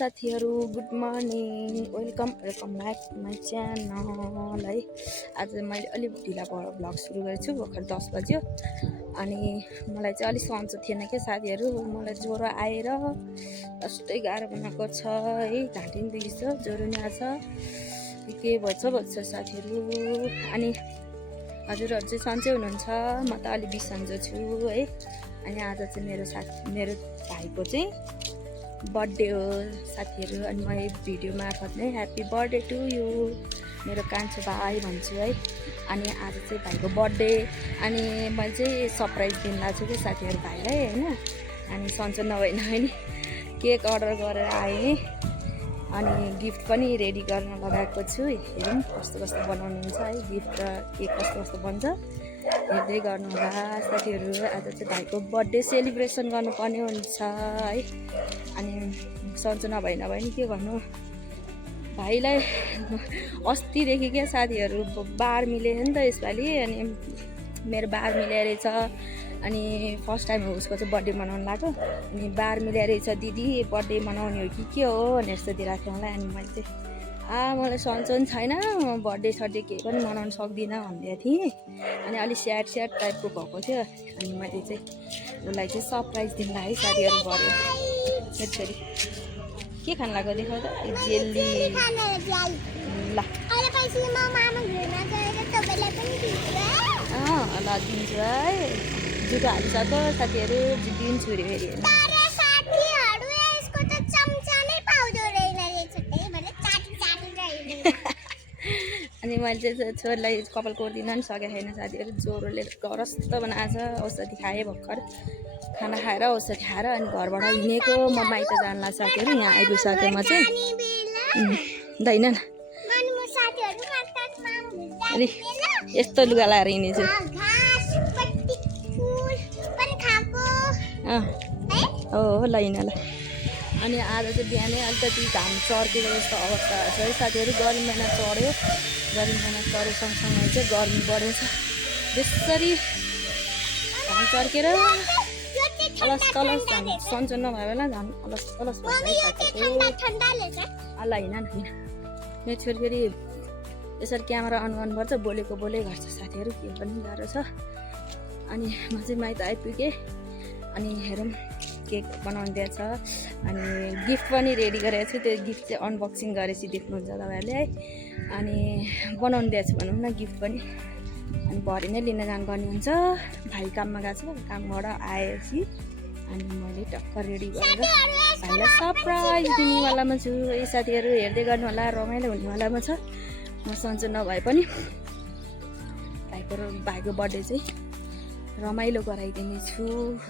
साथीहरू good morning welcome back to my channel है। आज मैले अलिक ढिला भ्लग सुरु गरेको छु। भर्खर 10 बज्यो अनि मलाई चाहिँ अलिक सन्चो थिएन क्या साथीहरू। मलाई ज्वरो आएर कस्तै गाह्रो बनाएको छ है। घाँटी पनि दुखिन्छ, ज्वरो नि आछ, के भन्छ साथीहरू। अनि हजुरहरू चाहिँ सन्चै हुनुहुन्छ? म त अलि बिसन्चो छु है। अनि आज चाहिँ मेरो भाइको चाहिँ बर्थडे हो साथीहरू। अनि म भिडियो मार्फत नै ह्याप्पी बर्थडे टु यु मेरो कान्छो भाइ भन्छु है। अनि आज चाहिँ भाइको बर्थडे अनि मैले चाहिँ सरप्राइज दिन लाग्छु कि साथीहरू भाइलाई होइन। अनि सन्चो नभए नि केक अर्डर गरेर आएँ अनि गिफ्ट पनि रेडी गर्न लगाएको छु। हेरौँ कस्तो कस्तो बनाउनुहुन्छ है। गिफ्ट र केक कस्तो बन्छ हेर्दै गर्नु होला साथीहरू। आज चाहिँ भाइको बर्थडे सेलिब्रेसन गर्नुपर्ने हुन्छ है। अनि सन्चो नभए नि के गर्नु, भाइलाई अस्तिदेखि क्या साथीहरू बार मिलेछ नि त यसपालि। अनि मेरो बार मिलाएर रहेछ। अनि फर्स्ट टाइम हो उसको चाहिँ बर्थडे मनाउनु लाग्यो। अनि बार मिलाएर रहेछ, दिदी बर्थडे मनाउने हो कि के हो भनेर सोधिरहेको थियो मलाई। अनि मैले चाहिँ मलाई सन्चो पनि छैन, म बर्थडे सर्थडे केही पनि मनाउनु सक्दिनँ भनिदिएको थिएँ। अनि अलिक स्याड टाइपको भएको थियो। अनि मैले चाहिँ उसलाई चाहिँ सरप्राइज दिन है साथीहरू गऱ्यो। यसरी के खानु लाग्यो देखाउ त? जेली ल ल दिन्छु है। जुठो हालिसक्यो साथीहरू, दिन्छु अरे फेरि। अनि मैले चाहिँ छोरीलाई कपाल कोर्दिन नि सकेको छैन साथीहरू। ज्वरोले ग्रस्त बनाएको छ। औषधि खाएँ भर्खर, खाना खाएर औषधि खाएर अनि घरबाट हिँडेको। म माइत जान्ला साथीहरू, यहाँ आइपुगिसकेँ म चाहिँ। दैन न अरे यस्तो लुगा लाएर हिँडेछु। हो ल हिँड ल। अनि आज चाहिँ बिहानै अलिकति घाम चर्केको जस्तो अवस्था छ है साथीहरू। गर्मी महिना चढ्यो, गर्मी महिना चढ्यो सँगसँगै चाहिँ गर्मी बढेछ। त्यसरी घाम चर्केर अलस तलस झन् सन्चो नभयो होला, झन् अलस तलस भयो है साथीहरू। ल हिँड न हिँड। मेरो छोरी फेरि यसरी क्यामेरा अन गर्नुपर्छ, बोलेको बोले गर्छ साथीहरू, के पनि गाह्रो छ। अनि म चाहिँ माइत आइपुगेँ। अनि हेरौँ केक बनाउनु दिएछ। अनि गिफ्ट पनि रेडी गरेको छु। त्यो गिफ्ट चाहिँ अनबक्सिङ गरेपछि देख्नुहुन्छ तपाईँहरूले है। अनि बनाउनु दिएछ भनौँ न गिफ्ट पनि। अनि भरे नै लिन जानुपर्ने हुन्छ। भाइ काममा गएको छ, कामबाट आएपछि अनि मैले टक्क रेडी गरेर भाइलाई सरप्राइज दिनेवालामा छु है साथीहरू। हेर्दै गर्नु होला, रमाइलो हुनेवालामा छ। म सन्चो नभए पनि भाइको बर्थडे चाहिँ रमाइलो गराइदिने छु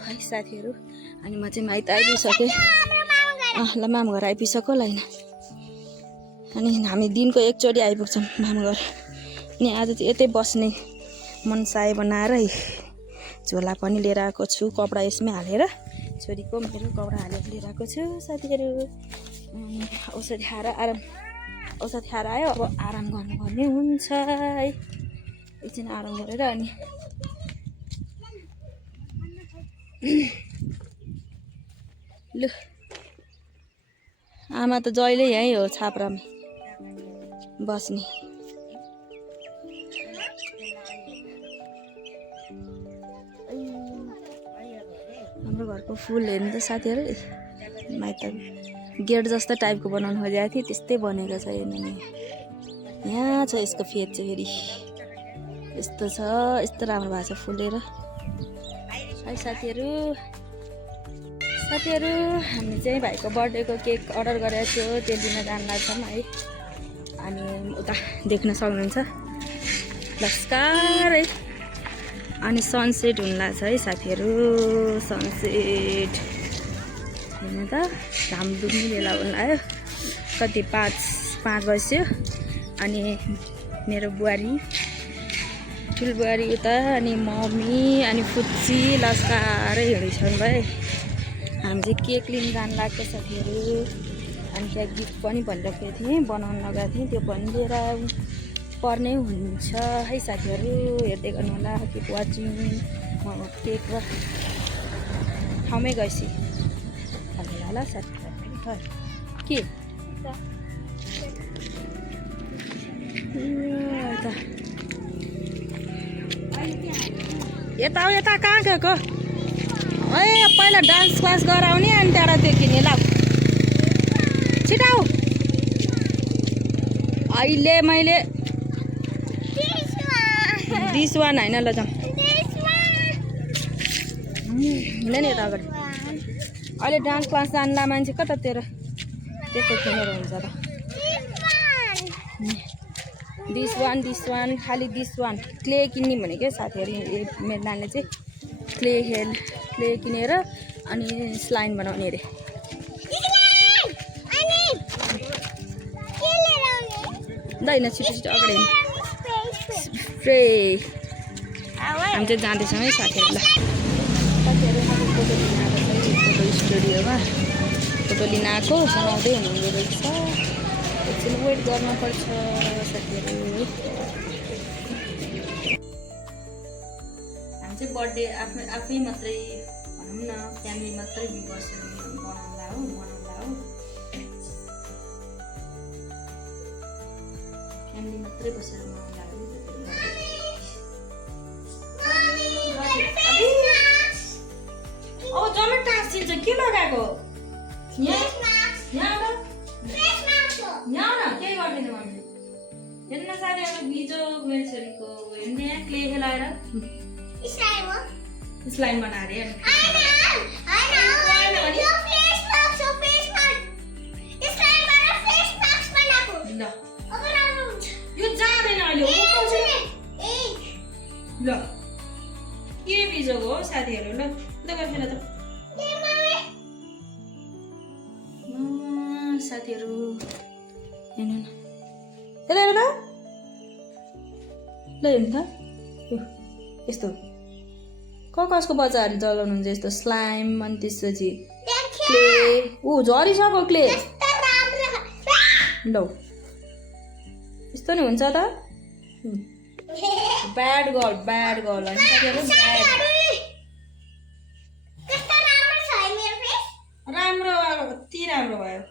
है साथीहरू। अनि म चाहिँ माइत आइपुगिसकेँ। ल मामा घर आइपुगिसक्यो ल होइन। अनि हामी दिनको एकचोटि आइपुग्छौँ मामा घर। अनि आज चाहिँ यतै बस्ने मनसाय बनाएर झोला पनि लिएर आएको छु, कपडा यसमै हालेर। छोरीको मेरो कपडा हालेर लिएर आएको छु साथीहरू। औषधि खाएर आयो, अब आराम गर्नुपर्ने हुन्छ है। एकछिन आराम गरेर अनि लु आमा त जहिले यहीँ हो छाप्रामा बस्ने। हाम्रो घरको फुल हेर्नु त साथीहरू, माइत गेट जस्तो टाइपको बनाउनु खोजेको थिएँ, त्यस्तै बनेको छ। हेर्नु नि यहाँ छ यसको फेद चाहिँ फेरि यस्तो छ। यस्तो राम्रो भएको छ फुलेर है साथीहरू। हामी चाहिँ भाइको बर्थडेको केक अर्डर गरेको थियो, त्यो दिन जान लाग्छौँ है। अनि उता देख्न सक्नुहुन्छ लस्कार है। अनि सनसेट हुन लाग्छ है साथीहरू। सनसेट हेर्नु त, घाम डुब्ने बेला हुन लाग्यो। कति 5 बज्यो। अनि मेरो बुहारी, ठुलो बुहारी उता, अनि मम्मी अनि फुच्ची लस्कारै हिँडिसक्नु भयो। हामी चाहिँ केक लिन जानु लाग्छ साथीहरू। अनि त्यहाँ गिफ्ट पनि भनिराखेको थिएँ, बनाउनु लगाएको थिएँ, त्यो पनि लिएर पर्नै हुन्छ है साथीहरू। हेर्दै गर्नु होला, केक वाचिङ। केक र ठाउँमै गएपछि ल साथीहरू। के यता हो यता कहाँ गएको ए पहिला डान्स क्लास गराउने अनि त्यहाँबाट त्यो किने लाऊ छिटाउ अहिले मैले दिस वान होइन ल जाउँ हुँदैन यता अगाडि अहिले डान्स क्लास जान्ला मान्छे कतातिर त्यस्तो किनेर हुन्छ त दिस वान खालि दिस वान क्ले किन्ने भनेको साथीहरू मेरो नानीले चाहिँ क्ले किनेर अनि स्लाइम बनाउने अरे होइन छिटो अगाडि स्प्रे हामी चाहिँ जाँदैछौँ है साथीहरूलाई फोटो लिन आएको छ फोटो स्टुडियोमा फोटो लिन आएको सुनाउँदै हुनुहुँदो रहेछ एकछिन वेट गर्नुपर्छ साथीहरू हामी चाहिँ बर्थडे आफै मात्रै भनौँ न फ्यामिली मात्रै बसेर मनाउँदा हो फ्यामिली मात्रै बसेर मनाउँदा हो अब जम्मै टाँसिन्छ के लगाएको यहाँ न केही गर्दैन मम्मीले हेर्न साथीहरू भिजो मेरो छोरीको हेर्ने क्ले खेलाएर स्लाइम बनाएर यो जाँदैन अहिले ल के भिजोको हो साथीहरू ल खेला त साथीहरू हेर्नु न हेर ल हेर्नु त यस्तो कसको बच्चाहरूले चलाउनुहुन्छ यस्तो स्लाइम अनि त्यसपछि क्ले झरिसक्यो क्ले ल यस्तो नि हुन्छ त ब्याड गर्ल अनि साथीहरू राम्रो कति राम्रो भयो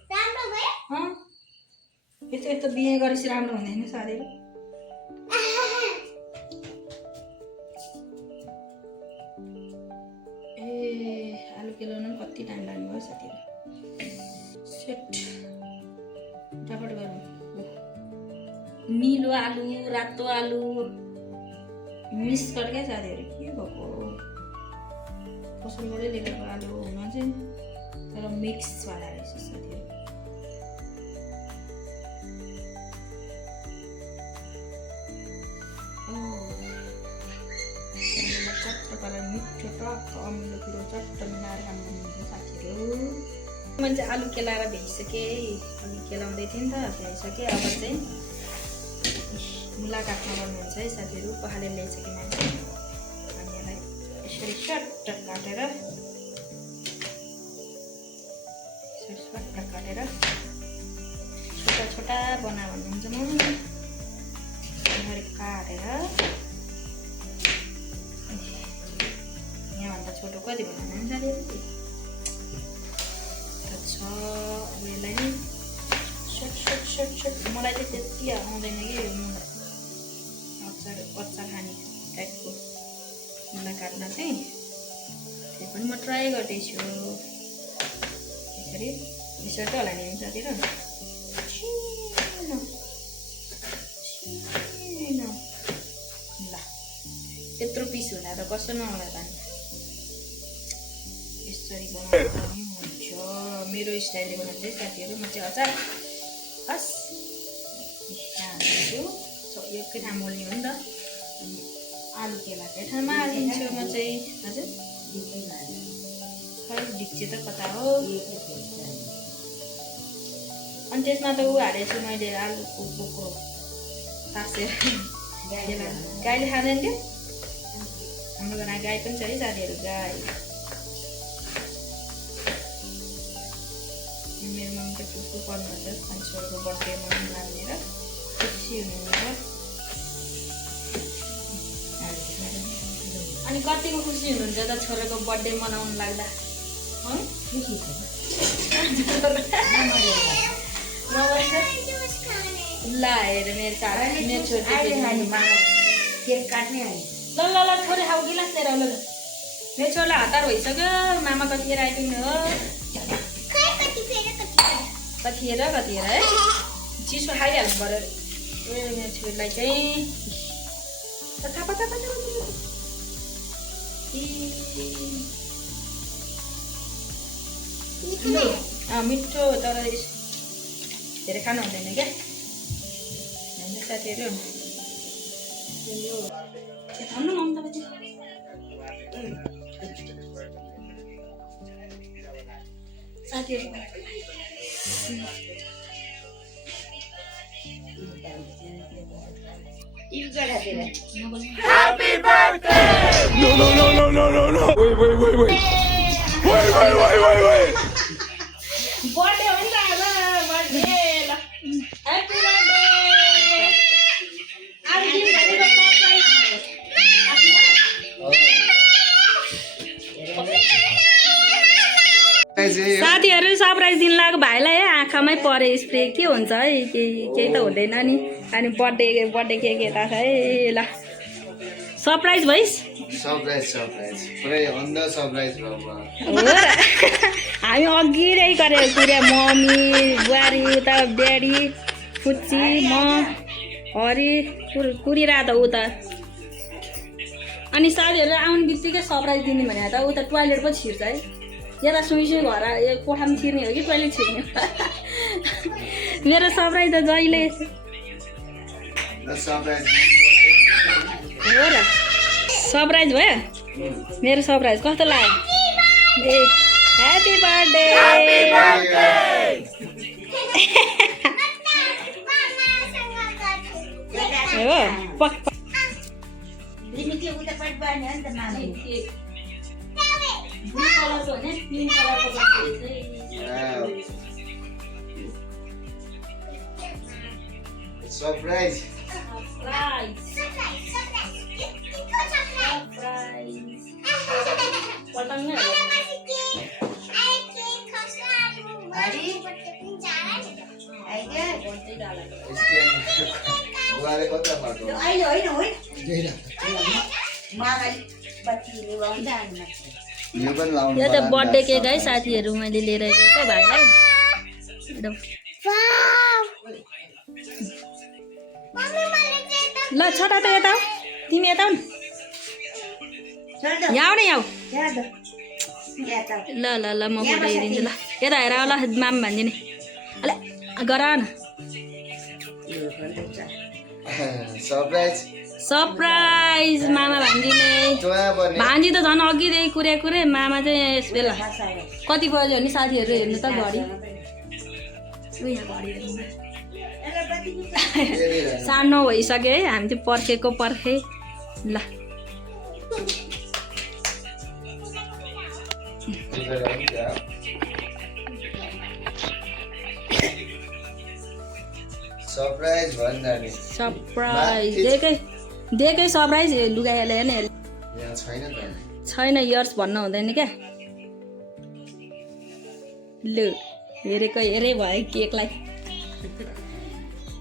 यस्तो बिहे गरेपछि राम्रो हुँदैन साथीहरू ए आलु केलाउनु पनि कति टाइम लाग्ने भयो साथीहरू सेट फटाफट गरौँ निलो आलु रातो आलु मिक्स गरेकै साथीहरू के भएको पसलबाटै लिएको आलु हुन चाहिँ तर मिक्स वाला रहेछ साथीहरू चट्टपाला मिठो टक्क अमिलो पिरो चट्ट मिलाएर काम गर्नुहुन्छ साथीहरू मैले चाहिँ आलु केलाएर भ्याइसकेँ आलु केलाउँदै थिएँ नि त भ्याइसकेँ अब चाहिँ मुला काट्न गर्नुहुन्छ है साथीहरू पखालेर ल्याइसकेँ मान्छे अनि यसलाई यसरी सट्ट काटेर छोटा छोटा बना भन्नुहुन्छ मम्मी काटेर यहाँभन्दा छोटो कति भन्नु हुन्छ साथीहरू छ अब यसलाई नि सट मलाई चाहिँ त्यति आउँदैन कि मलाई अचार खाने टाइपको मुला काट्न चाहिँ त्यो पनि म ट्राई गर्दैछु यसरी यसरी होला नि साथीहरू ल त्यत्रो पिस हुँदा त कसो नहोला त यसरी बनाउँदा पनि हुन्छ मेरो स्टाइलले बनाउँछ है साथीहरू म चाहिँ अचार हस् हाल्छु एकै ठाउँ मोल्ने हो नि त अनि आलु केलाकै ठाउँमा हालिदिन्छु म चाहिँ हजुर ढिक्ची त कता हो अनि त्यसमा त ऊ हालेको छु मैले आलुको बोक्रो तासेर गाईले खाँदैन थियो हाम्रो घरमा गाई पनि छ है साथीहरू गाई मेरो मम्मीको चुप्पो पर्नुहुन्छ अनि छोरीको बर्थडे मनाउनु लाग्ने र खुसी हुनुहुन्छ अनि कतिको खुसी हुनुहुन्छ त छोराको बर्थडे मनाउनु लाग्दा है ला हेर मेरो छोरी केक काट्ने है ल ल ल छोरी खाऊ गिलास लिएर आऊ ल मेरो छोरीलाई हतार भइसक्यो मामा कतिखेर आइपुग्ने हो कतिखेर है चिसो खाइहाल्नु पर्यो ए मेरो छोरीलाई चाहिँ मिठो तर धेरै खानु हुँदैन क्या होइन साथीहरू Happy birthday! No. Wait. Birthday हो नि त आज बर्थडे ल ह्यापी बर्थडे आज दिन खानेको साथीहरू सरप्राइज दिन लाग्यो भाइलाई है आँखामै परे स्प्रे के हुन्छ है केही त हुँदैन नि अनि बर्थडे केक यता छ है ल सरप्राइज भइस सरप्राइज पुरै अन्डर सरप्राइज भयो हो र हामी अघि नै गरेको कुरा मम्मी बुहारी उता ड्याडी फुच्ची म हरि कुरिरहेको त उता अनि साथीहरू आउने बित्तिकै सरप्राइज दिने भने त उता टोइलेट पो छिर्छ है यता सुई घर कोठामा छिर्ने हो कि टोइलेट छिर्ने मेरो सरप्राइज त जहिले हो र सरप्राइज भयो मेरो सरप्राइज कस्तो लाग्यो ए ह्यापी बर्थडे हो सरप्राइज यो त बर्थडे केक है साथीहरू मैले लिएर आएको भाइलाई ल छता त यता तिमी यता आऊ यहाँ न यहाँ ल ल ल म फोटो हेरिदिन्छु ल यता हेर ल माम भनिदिने अले गर न सरप्राइज मामा भनिदिने भान्जी त झन् अघिदेखि कुरे मामा चाहिँ यस बेला कति बज्यो भने साथीहरू हेर्नु त घडी सानो भइसक्यो है हामी चाहिँ पर्खे ल सरप्राइज देकै सरप्राइज लुगाले हेर्ने छैन इयर्स भन्नु हुँदैन क्या लु हेरेको हेरे भयो केकलाई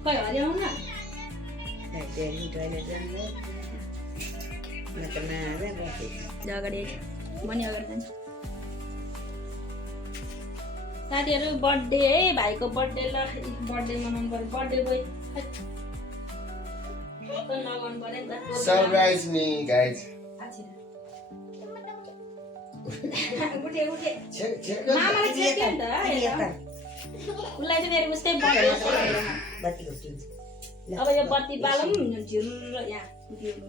खै हरि आउनु न अगाडि म नि अगाडि जान्छु साथीहरू बर्थडे है भाइको बर्थडे ल बर्थडे मनाउनु पर्यो बर्थडे बोय नगाउनु पर्यो नि त सरप्राइज मी गाइस उठे मामालाई छेक्यो नि त उसलाई चाहिँ फेरि उस्तै अब यो बत्ती बालौँ झुम्रो यहाँ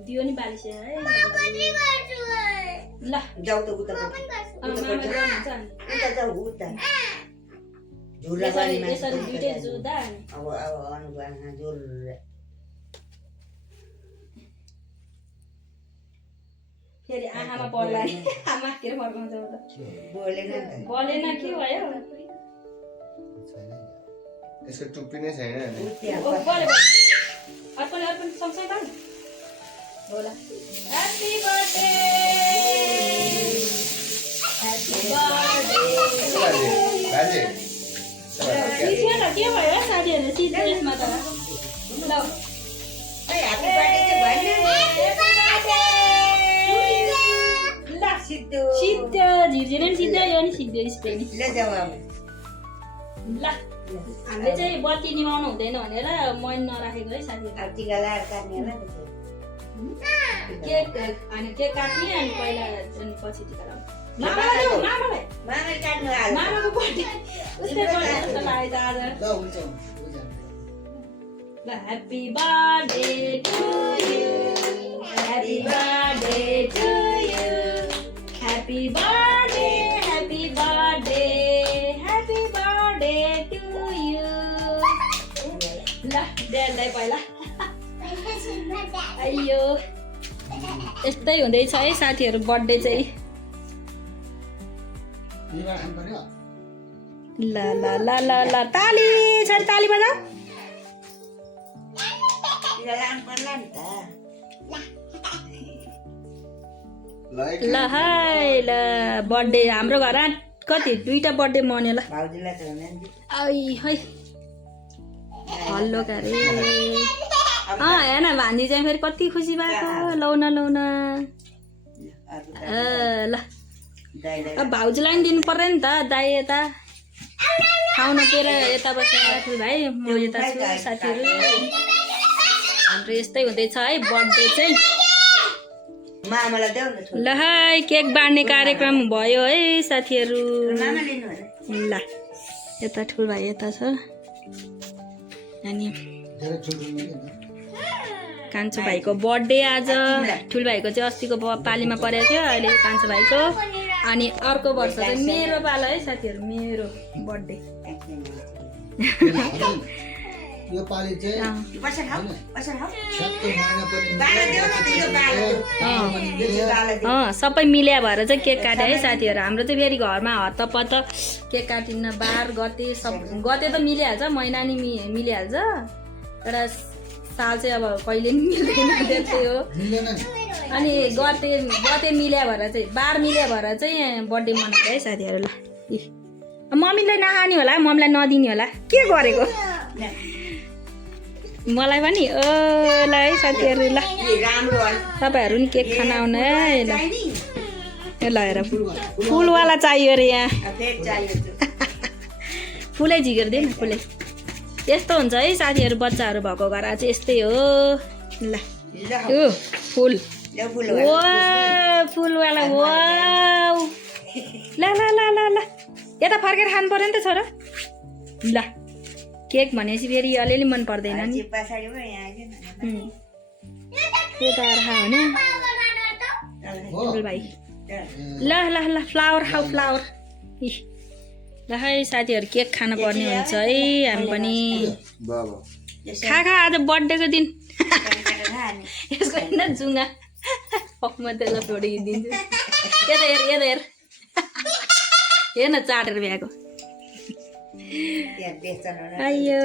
दियो नि बालिसे है ल जाऊ त उता यसरी दुइटै जुत्दा अब फेरि आँखामा पर्ला नि आमा के फर्काउँछ त बोलेन के भयो यसको टुप्पी नै छैन अर्पण सँगसँगै त होला ह्यापी बर्थडे सिद्धियो त के भयो साथीहरू सिद्धो यसमा त ल ह्यापी बर्थडे चाहिँ भएन ल सिद्धो सिद्धो झिर्झिर नि सिद्धो यो नि सिद्धो स्प्रे नि ले जाऊ अब ल हामीले चाहिँ बत्ती निभाउनु हुँदैन भनेर मैन नराखेको है साथीहरू अब टिका लगाएर काट्ने होला केक अनि केक काट्ने अनि पहिला अनि पछि टिका लगाउने मामालाई देऊ मामालाई मामाले काट्नु हाल मामाको बर्थडे उसले बर्थडे जस्तो लाग्यो त आज ल हुन्छ ल happy birthday to you happy birthday to you happy birthday happy birthday happy birthday to you ल ड्याडलाई पहिला अಯ್यो यस्तै हुँदैछ है साथीहरू बर्थडे चाहिँ ल ल ल ल ल ताली छोरी ताली बजाऊ टिका लगाउनु पर्ला नि त ल हाय ल बर्थडे हाम्रो घर कति 2टा बर्थडे मन्यो ल भाउजूलाई त हुँदैन ऐ है हल्लो गरे हेर भान्जी चाहिँ फेरि कति खुसी भएको लौना लौना ल अब भाउजूलाई पनि दिनु पर्यो नि त दाइ यता ठाउँ नपेर यता बस्नु भाइ म यता छु साथीहरू हाम्रो यस्तै हुँदैछ है बर्थडे चाहिँ मामालाई देऊ न ल है केक बाँड्ने कार्यक्रम भयो है साथीहरू मामा लिनु भने ल यता ठुलो भाइ यता छ अनि कान्छो भाइको बर्थडे आज ठुलो भाइको चाहिँ अस्तिको पालीमा परेको थियो अहिले कान्छो भाइको अनि अर्को वर्ष चाहिँ मेरो पालो है साथीहरू मेरो बर्थडे यो पाली चाहिँ पैसा खाऊ पैसा खाऊ ठ्याक्कै महिना पनि बाला देऊ न त यो बाला देऊ सबै मिल्या भएर चाहिँ केक काटे है साथीहरू हाम्रो चाहिँ फेरि घरमा हतपत केक काटिन्न बार गते सब गते त मिलिहाल्छ महिना नि मिलिहाल्छ एउटा साल चाहिँ अब कहिले नि मिल्दैन त्यस्तै हो मिलेन नि अनि गते मिल्या भएर चाहिँ बार मिल्या भएर चाहिँ बर्थडे मनाएको है साथीहरू ल मम्मीलाई नखाने होला मम्मीलाई नदिने होला के गरेको मलाई पनि ल है साथीहरू ल राम्रो तपाईँहरू नि केक खान आउनु है ल ल हेर फुलवाला चाहियो अरे यहाँ फेरि चाहियो फुलै झिकेर न फुलै यस्तो हुन्छ है साथीहरू बच्चाहरू भएको घर चाहिँ यस्तै हो ल यो फुल वा फुलवाला वा ल ल ल ल ल यता फर्केर खानु पर्यो नि त छोरा ल केक भनेपछि फेरि अलिअलि मन पर्दैन नि यता आएर खा भने भाइ ल ल ल फ्लावर खाऊ फ्लावर ल है साथीहरू केक खान पर्ने हुन्छ है हामी पनि खा आज बर्थडेको दिन यसको होइन जुङ्गा म त्यसलाई फोडिदिन्छु यता हेर यता हेर हेर न चाटेर भ्याएको अयो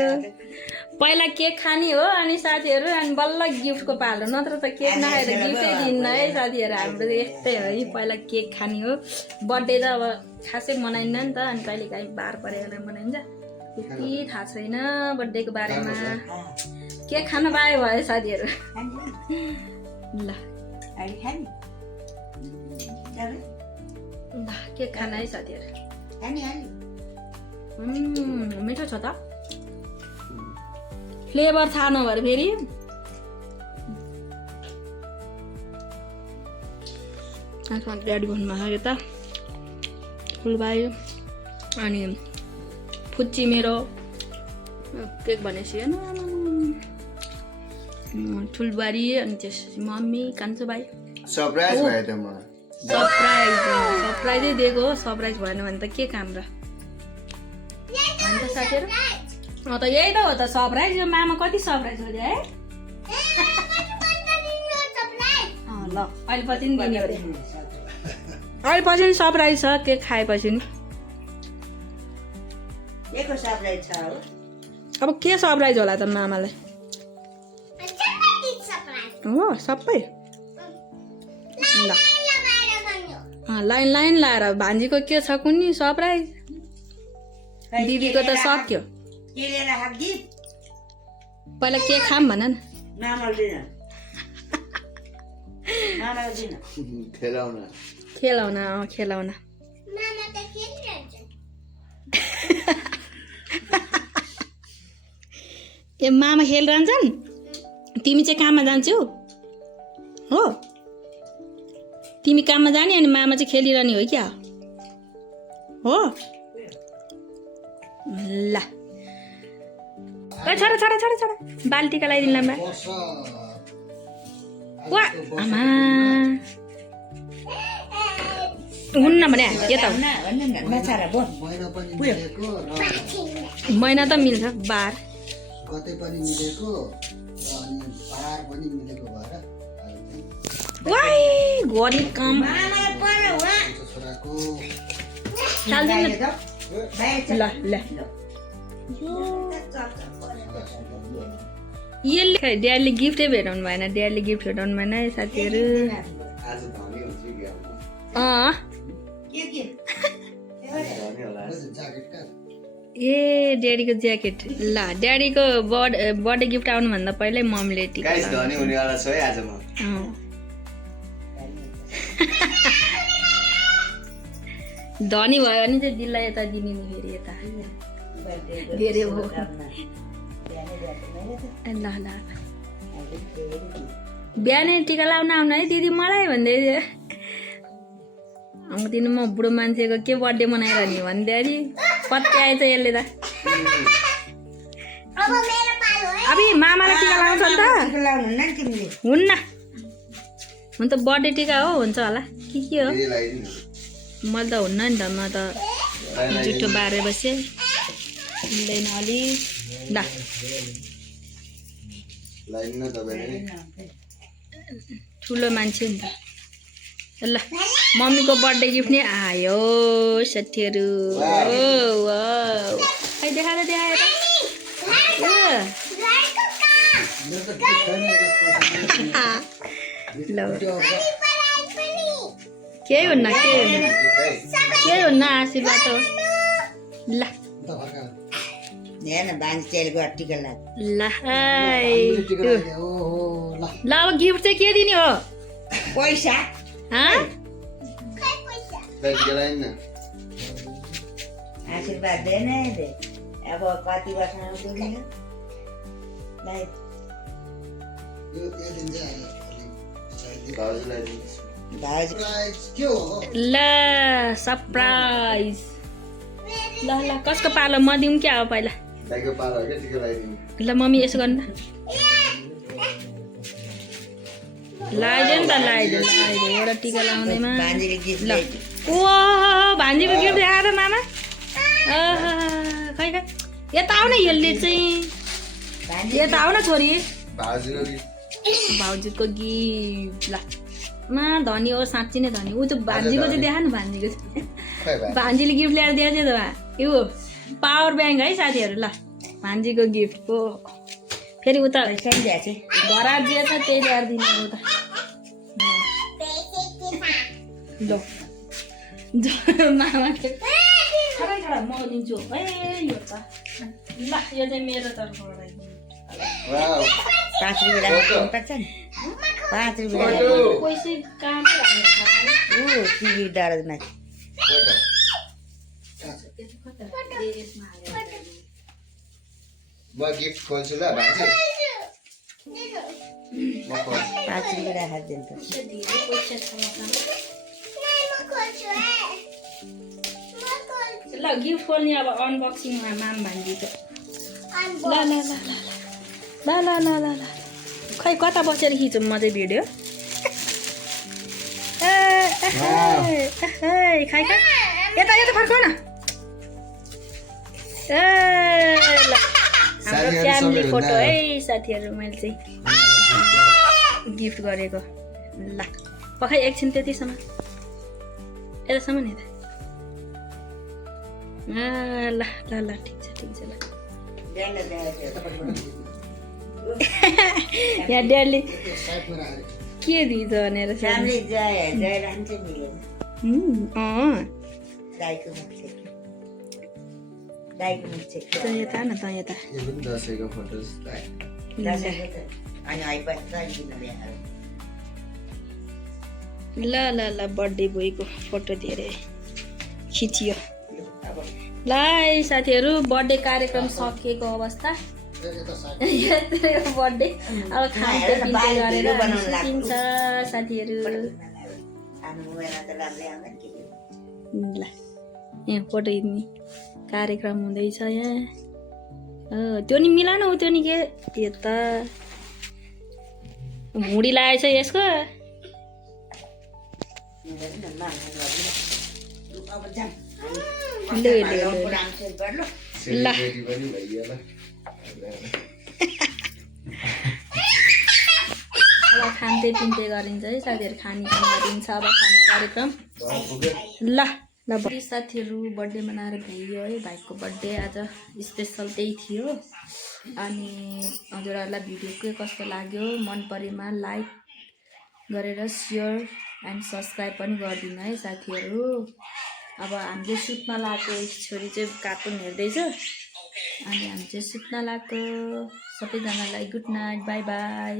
पहिला केक खाने हो अनि साथीहरू अनि बल्ल गिफ्टको पालो नत्र त केक नखाएर गिफ्टै दिन्न है साथीहरू हाम्रो चाहिँ यस्तै हो है पहिला केक खाने हो बर्थडे त अब खासै मनाइन्न नि त अनि कहिले काहीँ बार परेर मनाइन्छ त्यति थाहा छैन बर्थडेको बारेमा केक खान पायो भयो साथीहरू ल ल केक खान है साथीहरू मिठो छ त फ्लेभर थाहा नभएर फेरि ड्याडी भन्नुभएको यता फुलबाई अनि फुच्ची मेरो केक भनेपछि हेर्नु ठुलबारी अनि त्यसपछि मम्मी कान्छो भाइ सरप्राइज भयो त म सरप्राइजै दिएको हो सरप्राइज भएन भने त के काम र अन्त साथीहरू त यही त हो त सरप्राइज यो मामा कति सरप्राइज हो है ल अहिले पछि नि दिने अरे अहिले पछि नि सरप्राइज छ केक खाएपछि नि अब के सरप्राइज होला त मामालाई हो सबै ल लाइन लाइन लाएर भान्जीको के छ कुन्नी सरप्राइज दिदीको त सक्यो के लिएर हाक्दी पहिला के खाम भन न मामा दिन मामा दिन खेलाउन खेलाउन खेलाउन ए मामा खेलिरहन्छन् तिमी चाहिँ काममा जान्छौ हो तिमी काममा जाने अनि मामा चाहिँ खेलिरहने हो क्या हो ल छोडा छोडा छोडा छोडा बाल्टीका लगाइदिनु लामा वा आमा हुन्न भने यता माछारा बो महिना त मिल्छ बार कतै पनि मिलेको अनि पार पनि मिलेको भएर वाइ गरी काम मामा पर वा छोराको चाल्दैन ल ल यसले खै ड्याडीले गिफ्टै भेटाउनु भएन ड्याडीले गिफ्ट भेटाउनु भएन है साथीहरू आज धनी हुन्छ कि अब के धनी होला ज्याकेट का ए ड्याडीको ज्याकेट ल ड्याडीको बर्थडे गिफ्ट आउनुभन्दा पहिल्यै मम्मीले टिका गाइस धनी हुनेवाला छु है आज म धनी भयो भने चाहिँ दिललाई यता दिने नि फेरि यता धेरै हो ल ल बिहानै टिका लाउन आउनु है दिदी मलाई भन्दै दिनु म बुढो मान्छेको के बर्थडे मनाइरहने हो भने ड्याडी कति आएछ यसले त अब मामालाई टिका लाउँछ नि त लाउनुहुन्न नि तिमीले हुन्न हुन त बर्थडे टिका हो हुन्छ होला के हो फेरि लगाइदिनु मैले त हुन्न नि त म त जुठो बारेर बसेँ मिल्दैन अलि ल लगाइदिनु तपाईँले ठुलो मान्छे नि त ल मम्मीको बर्थडे गिफ्ट नै आयो साथीहरू खै देखाएर देखाएर ल केही हुन्न केही हुन्न आशीर्वाद हो ल हेर्न बान्छ तेलको टिका लाग ल ल अब गिफ्ट चाहिँ के दिने हो पैसा आशीर्वाद दे नै दे अब कति वर्षमा पुग्ने यो दिन चाहिँ भाउजूलाई दिन्छु भाउजू के हो ल सरप्राइज ल ल कसको पालो म दिउँ क्या अब पहिला दाइको पालो हो क्या टिका लगाइदिनु ल मम्मी यसो गर्नु लगाइदियो नि त लगाइदियो एउटा टिका लगाउँदैमा भान्जीले गीत ल ओ भान्जीको गिफ्ट देखाएर मामा खै खै यता आऊ न यसले चाहिँ यता आऊ न छोरी भाउजूको भाउजूको गिफ्ट ल मा धनी हो साँच्ची नै धनी ऊ त्यो भान्जीको चाहिँ देखा न भान्जीको चाहिँ भान्जीले गिफ्ट ल्याएर दिएको थियो त यो पावर ब्याङ्क है साथीहरू ल भान्जीको गिफ्ट हो फेरि उता घर दिएछ त्यही ल्याएर दिने उता ल मामा म दिन्छु है यो त ल यो चाहिँ मेरो तर्फबाट 5 रुपियाँ पर्छ नि 5 रुपियाँ पैसा काम टिभी दरजमा म गिफ्ट खोल्छु ल भान्जी म खोल्छु 5 रुपियाँ राखेर दिन्छ ल गिफ्ट खोल्ने अब अनबक्सिङ माम भान्जीको ल ल ल ल ल ल ल ल खै कता बसेर खिचौँ म चाहिँ भिडियो खै खै यता यता फर्काउ न ल हाम्रो फ्यामिली फोटो है साथीहरू मैले चाहिँ गिफ्ट गरेको ल पखै एकछिन त्यतिसम्म यतासम्म नि त ल ल ल ठिक छ ल यहाँ ड्याडीले के दिन्छ भनेर फ्यामिली जय जय रहन्छ मिलेन दाइको दाइको मान्छे त यता न त यता यो पनि दसैँको फोटो जस्तो आयो। दसैँको त अनि आइपछि त किन ल्याएर ल ल ल बर्थडे बोयको फोटो धेरै खिचियो लु अब ल है साथीहरू बर्थडे कार्यक्रम सकिएको अवस्था यता साइड यत्रो बर्थडे अब खान्छ पिन्छ गरेर सकिन्छ साथीहरू सानो मोबाइलमा त राम्रै आउँदैन के ल यहाँ फोटो हिँड्ने कार्यक्रम हुँदैछ यहाँ त्यो नि मिला न हो त्यो नि के यता भुँडी लागेछ यसको अब जाम ले, ले, ले। सेलिब्रेटी पनि भइयो ल। अब खाँदै पिन्दै गरिन्छ है साथीहरू खानेपानी गरिन्छ अब खाने कार्यक्रम ल ल साथीहरू बर्थडे मनाएर भइयो है भाइको बर्थडे आज स्पेसल त्यही थियो अनि हजुरहरूलाई भिडियो के कस्तो लाग्यो मन परेमा लाइक गरेर सेयर एन्ड सब्सक्राइब पनि गरिदिनु है साथीहरू अब हामीले सुत्न लागेको छोरी चाहिँ कार्टुन हेर्दैछ अनि हामी चाहिँ सुत्न लागेको सबैजनालाई गुड नाइट बाई बाई